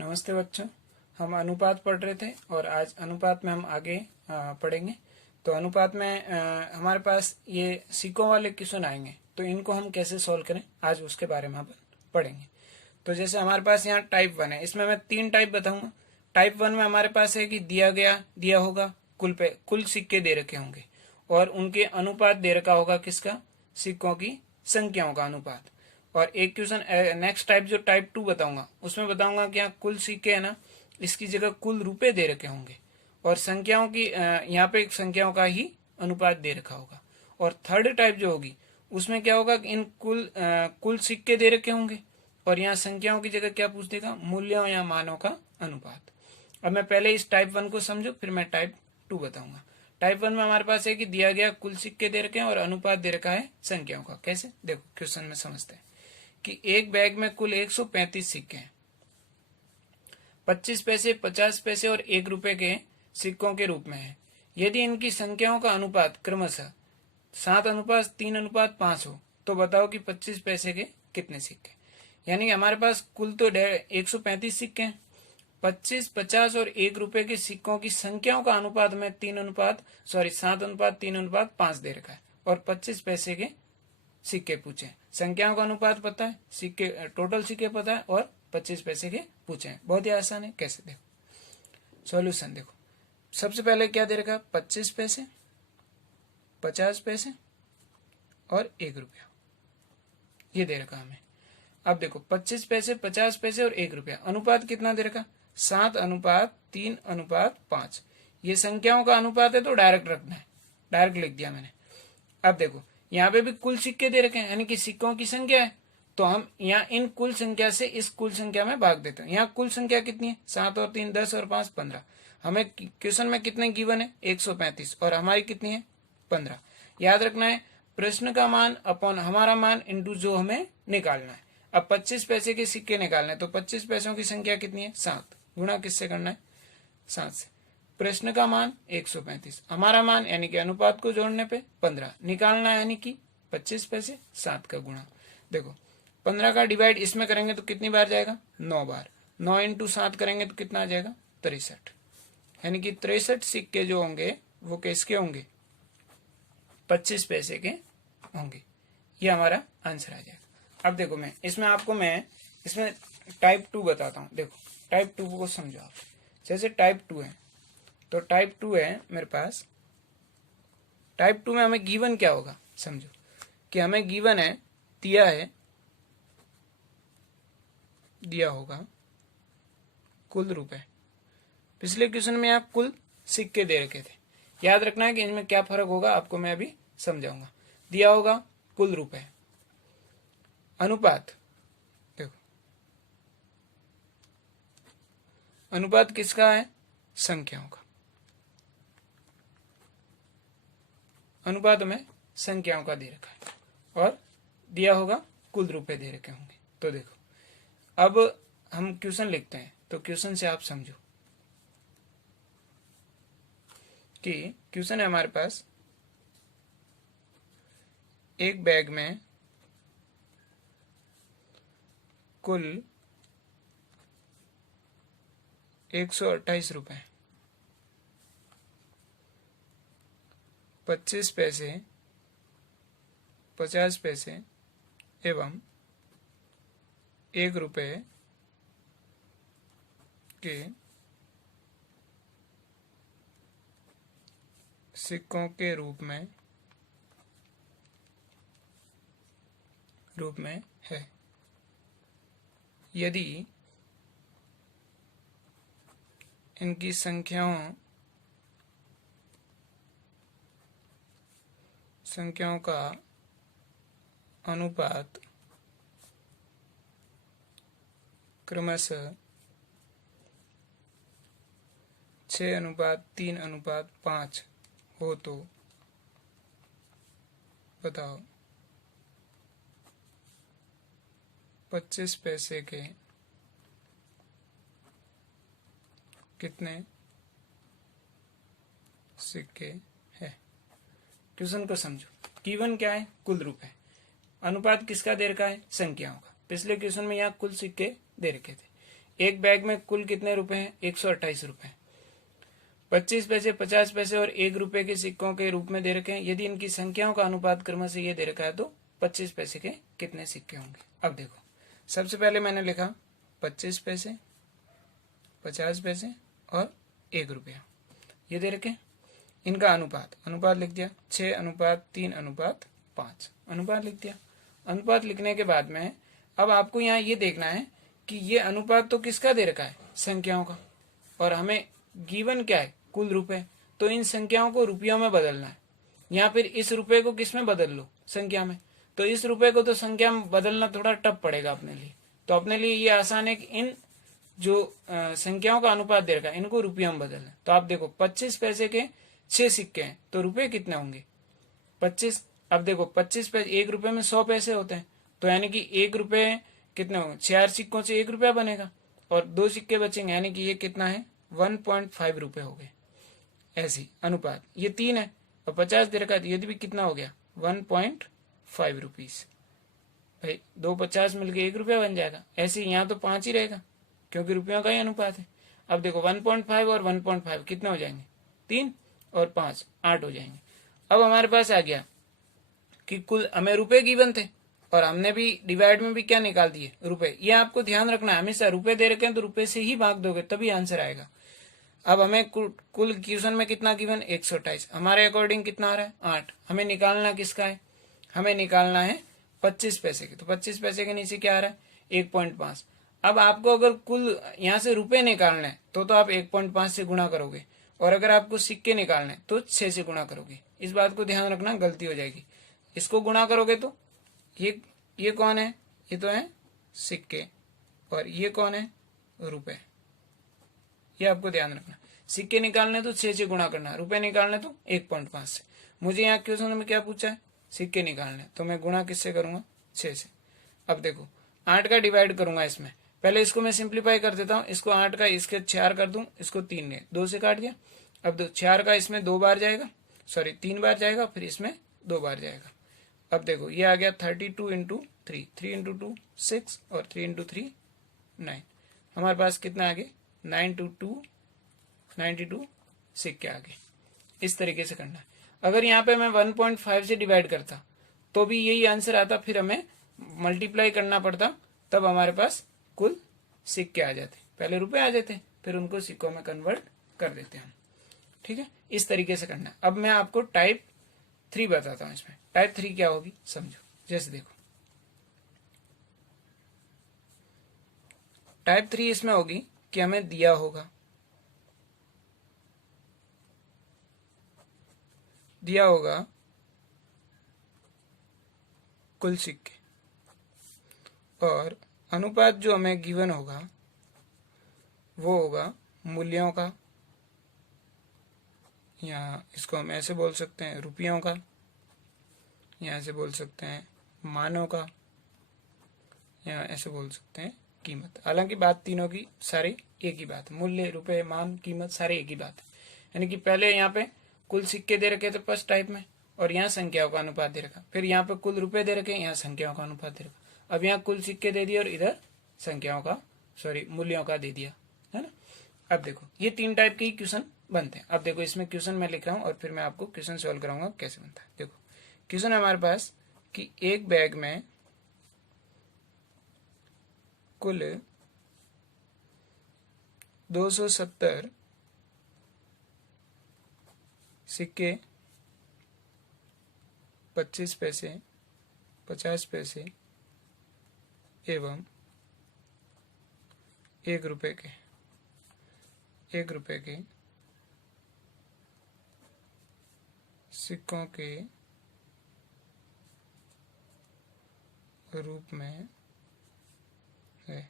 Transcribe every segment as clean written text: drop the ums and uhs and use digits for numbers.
नमस्ते बच्चों, हम अनुपात पढ़ रहे थे और आज अनुपात में हम आगे पढ़ेंगे। तो अनुपात में हमारे पास ये सिक्कों वाले क्वेश्चन आएंगे, तो इनको हम कैसे सॉल्व करें आज उसके बारे में अपन पढ़ेंगे। तो जैसे हमारे पास यहाँ टाइप 1 है, इसमें मैं 3 टाइप बताऊंगा। टाइप 1 में हमारे पास है कि दिया होगा कुल सिक्के दे रखे होंगे और उनके अनुपात दे रखा होगा किसका, सिक्कों की संख्याओं का अनुपात। और एक क्वेश्चन नेक्स्ट टाइप जो टाइप 2 बताऊंगा उसमें बताऊंगा कि यहाँ कुल सिक्के है ना, इसकी जगह कुल रुपए दे रखे होंगे और संख्याओं की यहाँ पे संख्याओं का ही अनुपात दे रखा होगा। और थर्ड टाइप जो होगी उसमें क्या होगा कि इन कुल सिक्के दे रखे होंगे और यहाँ संख्याओं की जगह क्या पूछ देगा, मूल्यों या मानों का अनुपात। अब मैं पहले इस टाइप 1 को समझू, फिर मैं टाइप 2 बताऊंगा। टाइप 1 में हमारे पास है कि दिया गया कुल सिक्के दे रखे हैं और अनुपात दे रखा है संख्याओं का। कैसे, देखो क्वेश्चन में समझते हैं कि एक बैग में कुल 135 सिक्के हैं। 25 पैसे, 50 पैसे और 1 रुपए के सिक्कों के रूप में है। यदि इनकी संख्याओं का अनुपात क्रमशः 7:3:5 हो तो बताओ कि 25 पैसे के कितने सिक्के। यानी हमारे पास कुल तो 135 सिक्के हैं। 25, 50 और 1 रुपए के सिक्कों की संख्याओं का अनुपात में 7:3:5 दे रखा है और 25 पैसे के सिक्के पूछे। संख्याओं का अनुपात पता है, सिक्के टोटल सिक्के पता है और 25 पैसे के पूछे। बहुत ही आसान है। कैसे, देखो सॉल्यूशन। देखो सबसे पहले क्या दे रखा, 25 पैसे, 50 पैसे और 1 रुपया, ये दे रखा हमें। अब देखो 25 पैसे, 50 पैसे और 1 रुपया, अनुपात कितना दे रखा, 7:3:5। ये संख्याओं का अनुपात है तो डायरेक्ट रखना है, डायरेक्ट लिख दिया मैंने। अब देखो यहाँ पे भी कुल सिक्के दे रखे हैं, यानी कि सिक्कों की संख्या है, तो हम यहाँ इन कुल संख्या से इस कुल संख्या में भाग देते हैं। यहाँ कुल संख्या कितनी है, 7 और 3 10 और 5 15। हमें क्वेश्चन में कितने गिवन है, 135 और हमारी कितनी है, 15। याद रखना है प्रश्न का मान अपॉन हमारा मान इंटू जो हमें निकालना है। अब 25 पैसे के सिक्के निकालने, तो 25 पैसों की संख्या कितनी है, 7, गुणा किससे करना है, 7 से। प्रश्न का मान 135, हमारा मान यानी कि अनुपात को जोड़ने पे 15 निकालना है, यानी कि 25 पैसे 7 का गुणा। देखो 15 का डिवाइड इसमें करेंगे तो कितनी बार जाएगा, 9 बार। 9 इंटू 7 करेंगे तो कितना आ जाएगा, 63। यानी कि 63 सिक्के जो होंगे वो किसके होंगे, 25 पैसे के होंगे। ये हमारा आंसर आ जाएगा। अब देखो मैं इसमें टाइप 2 बताता हूँ। देखो टाइप 2 को समझो आप। जैसे टाइप 2 है, तो टाइप 2 है मेरे पास। टाइप 2 में हमें गिवन क्या होगा, समझो कि हमें गिवन है, दिया होगा कुल रुपए। पिछले क्वेश्चन में आप कुल सिक्के दे रखे थे। याद रखना है कि इनमें क्या फर्क होगा आपको मैं अभी समझाऊंगा। दिया होगा कुल रुपए, अनुपात, देखो अनुपात किसका है, संख्याओं का। अनुपात में संख्याओं का दे रखा है और दिया होगा कुल रुपए दे रखे होंगे। तो देखो अब हम क्वेश्चन लिखते हैं, तो क्वेश्चन से आप समझो कि क्वेश्चन है हमारे पास, एक बैग में कुल 128 रुपए, 25 पैसे, 50 पैसे एवं 1 रुपए के सिक्कों के रूप में है। यदि इनकी संख्याओं का अनुपात क्रमशः 6:3:5 हो तो बताओ 25 पैसे के कितने सिक्के हैं। क्वेश्चन को समझो। गिवन क्या है, कुल रुपए। अनुपात किसका दे रखा है, संख्याओं का। पिछले क्वेश्चन में यहाँ कुल सिक्के दे रखे थे। एक बैग में कुल कितने रुपए हैं? 128 रुपए। 25 पैसे, 50 पैसे और 1 रुपए के सिक्कों के रूप में दे रखे हैं। यदि इनकी संख्याओं का अनुपात क्रम से ये दे रखा है तो 25 पैसे के कितने सिक्के होंगे? अब देखो, सबसे पहले मैंने लिखा 25 पैसे, 50 पैसे और 1 रुपया, ये दे रखे। इनका अनुपात लिख दिया, 6:3:5 अनुपात लिख दिया। अनुपात लिखने के बाद में अब आपको यहाँ ये देखना है कि ये अनुपात तो किसका दे रखा है? संख्याओं का। और हमें गिवन क्या है? कुल रुपए। तो इन संख्याओं को रुपयों में बदलना है, या फिर इस रुपए को किस में बदल लो? संख्या में। तो इस रुपए को तो संख्या में बदलना थोड़ा टफ पड़ेगा अपने लिए, तो अपने लिए ये आसान है कि इन जो संख्याओं का अनुपात दे रखा है इनको रुपयों में बदलना। तो आप देखो 25 पैसे के 6 सिक्के हैं तो रुपए कितने होंगे? 25। अब देखो 25 पैसे, 1 रुपए में 100 पैसे होते हैं, तो यानी कि 1 रुपए कितने होंगे? 4 सिक्कों से 1 रुपया बनेगा और 2 सिक्के बचेंगे, यानी कि ये कितना है? 1.5 रुपए हो गए। ऐसी अनुपात ये 3 है और 50 दे रखा है, ये भी कितना हो गया? 1.5 रुपीज। भाई 2 50 मिलके 1 रुपया बन जाएगा। ऐसे यहाँ तो 5 ही रहेगा क्योंकि रुपयों का ही अनुपात है। अब देखो 1.5 और 1.5 कितने हो जाएंगे? 3 और 5 8 हो जाएंगे। अब हमारे पास आ गया कि कुल हमें रुपए गिवन थे और हमने भी डिवाइड में भी क्या निकाल दिए? रुपए। ये आपको ध्यान रखना है, हमेशा रुपए दे रखे हैं तो रुपए से ही भाग दोगे तभी आंसर आएगा। अब हमें कुल क्वेश्चन में कितना गिवन? 128। हमारे अकॉर्डिंग कितना आ रहा है? 8। हमें निकालना किसका है? हमें निकालना है 25 पैसे के। तो 25 पैसे के नीचे क्या आ रहा है? 1.5। अब आपको अगर कुल यहाँ से रुपए निकालना है तो आप 1.5 से गुणा करोगे, और अगर आपको सिक्के निकालने हैं तो 6 से गुणा करोगे। इस बात को ध्यान रखना, गलती हो जाएगी। इसको गुणा करोगे तो ये कौन है? ये तो है सिक्के, और ये कौन है? रुपए। ये आपको ध्यान रखना। सिक्के निकालने तो 6 से गुणा करना, रुपए निकालने तो 1.5 से। मुझे यहाँ क्वेश्चन में क्या पूछा है? सिक्के निकालने, तो मैं गुणा किससे करूंगा? 6 से। अब देखो 8 का डिवाइड करूंगा इसमें। पहले इसको मैं सिंप्लीफाई कर देता हूँ। इसको 8 का इसके 4 कर दूं, इसको 3 ने 2 से काट दिया। अब 4 का इसमें 2 बार जाएगा, सॉरी 3 बार जाएगा, फिर इसमें 2 बार जाएगा। अब देखो ये आ गया 32 इंटू 3, 3 इंटू 2 6 और 3 इंटू 3 9। हमारे पास कितना आगे? 9 टू 2 92 सिक्के आगे। इस तरीके से करना है। अगर यहाँ पे मैं 1.5 से डिवाइड करता तो भी यही आंसर आता, फिर हमें मल्टीप्लाई करना पड़ता, तब हमारे पास कुल सिक्के आ जाते। पहले रुपए आ जाते, फिर उनको सिक्कों में कन्वर्ट कर देते हम। ठीक है, इस तरीके से करना है। अब मैं आपको टाइप 3 बताता हूं। इसमें टाइप 3 क्या होगी समझो। जैसे देखो टाइप 3 इसमें होगी कि हमें दिया होगा कुल सिक्के, और अनुपात जो हमें गिवन होगा वो होगा मूल्यों का, या इसको हम ऐसे बोल सकते हैं रुपयों का, या ऐसे बोल सकते हैं मानों का, या ऐसे बोल सकते हैं कीमत। हालांकि बात तीनों की सारी एक ही बात है। मूल्य, रुपए, मान, कीमत सारे एक ही बात है। यानी कि पहले यहाँ पे कुल सिक्के दे रखे थे फर्स्ट टाइप में, और यहाँ संख्याओं का अनुपात दे रखा। फिर यहाँ पे कुल रुपए दे रखे, यहाँ संख्याओं का अनुपात दे रखा। अब यहाँ कुल सिक्के दे दिए और इधर संख्याओं का, सॉरी मूल्यों का दे दिया, है ना। अब देखो ये 3 टाइप के ही क्वेश्चन बनते हैं। अब देखो इसमें क्वेश्चन मैं लिख रहा हूँ और फिर मैं आपको क्वेश्चन सॉल्व कराऊंगा कैसे बनता है। देखो क्वेश्चन है हमारे पास कि एक बैग में कुल 270 सिक्के, 25 पैसे, 50 पैसे एवं 1 रुपए के सिक्कों के रूप में है।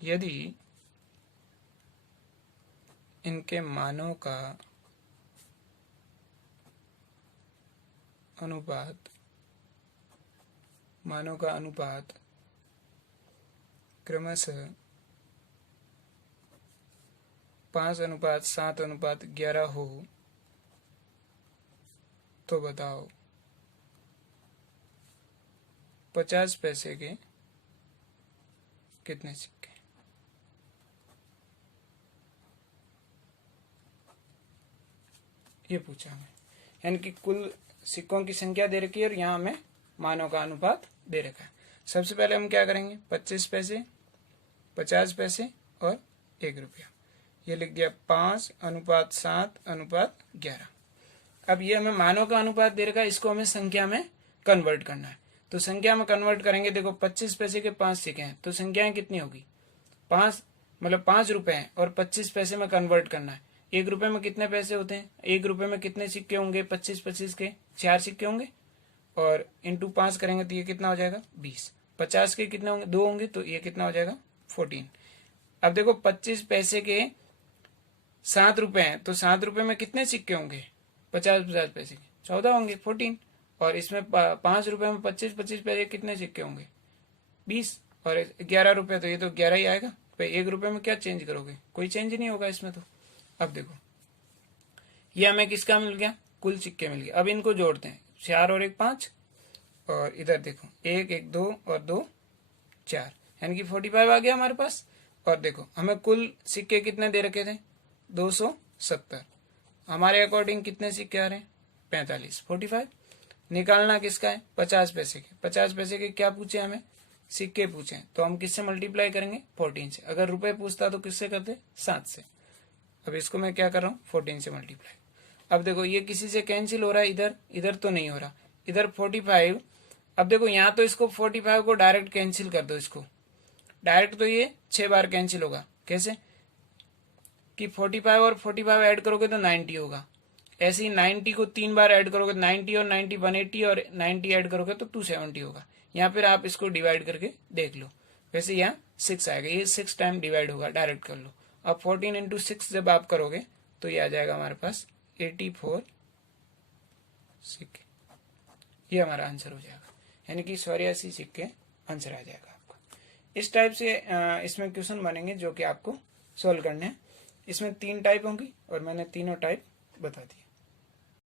यदि इनके मानों का अनुपात क्रमशः 5:7:11 हो तो बताओ 50 पैसे के कितने सिक्के। ये पूछा हमें, यानी कि कुल सिक्कों की संख्या दे रखी है और यहाँ हमें मानों का अनुपात दे रखा है। सबसे पहले हम क्या करेंगे, 25 पैसे, 50 पैसे और 1 रुपया। ये लिख दिया 5:7:11। अब ये हमें मानों का अनुपात दे रखा है, इसको हमें संख्या में कन्वर्ट करना है। तो संख्या में कन्वर्ट करेंगे, देखो 25 पैसे के 5 सिक्के हैं तो संख्याएं कितनी होगी, 5 मतलब 5 रुपए हैं और 25 पैसे में कन्वर्ट करना है। 1 रुपए में कितने पैसे होते हैं, 1 रुपए में कितने सिक्के होंगे, 25-25 के 4 सिक्के होंगे और इंटू 5 करेंगे तो ये कितना हो जाएगा 20। 50 के कितने होंगे, 2 होंगे तो ये कितना हो जाएगा 14। अब देखो 25 पैसे के 7 रुपए हैं तो 7 रुपए में कितने सिक्के होंगे, 50-50 पैसे के 14 होंगे 14। और इसमें 5 रुपए में 25-25 पैसे कितने सिक्के होंगे 20 और 11 रुपए तो ये तो 11 ही आएगा। तो 1 रुपए में क्या चेंज करोगे, कोई चेंज नहीं होगा इसमें। तो अब देखो ये हमें किसका मिल गया, कुल सिक्के मिल गए। अब इनको जोड़ते हैं, 4 और 1 5 और इधर देखो 1 1 2 और 2 4, यानी कि 45 आ गया हमारे पास। और देखो हमें कुल सिक्के कितने दे रखे थे 270, हमारे अकॉर्डिंग कितने सिक्के आ रहे हैं 45, 45। निकालना किसका है 50 पैसे के, 50 पैसे के क्या पूछे हमें, सिक्के पूछे, तो हम किससे मल्टीप्लाई करेंगे 14 से। अगर रुपए पूछता तो किससे करते 7 से। अब इसको मैं क्या कर रहा हूँ 14 से मल्टीप्लाई। अब देखो ये किसी से कैंसिल हो रहा है, इधर इधर तो नहीं हो रहा, इधर 45। अब देखो यहाँ तो इसको 45 को डायरेक्ट कैंसिल कर दो, इसको डायरेक्ट तो ये 6 बार कैंसिल होगा। कैसे कि 45 और 45 ऐड करोगे तो 90 होगा, ऐसे ही 90 को 3 बार ऐड करोगे 90 और 90 180 और 90 ऐड करोगे तो 270 होगा। यहाँ फिर आप इसको डिवाइड करके देख लो, वैसे यहाँ 6 आएगा, ये 6 टाइम डिवाइड होगा, डायरेक्ट कर लो। अब 14 इंटू 6 जब आप करोगे तो ये आ जाएगा हमारे पास 84 सिक्के, ये हमारा आंसर हो जाएगा, यानी कि 84 सिक्के आंसर आ जाएगा आपका। इस टाइप से इसमें क्वेश्चन बनेंगे जो कि आपको सोल्व करने हैं। इसमें 3 टाइप होंगी और मैंने तीनों टाइप बता दिए।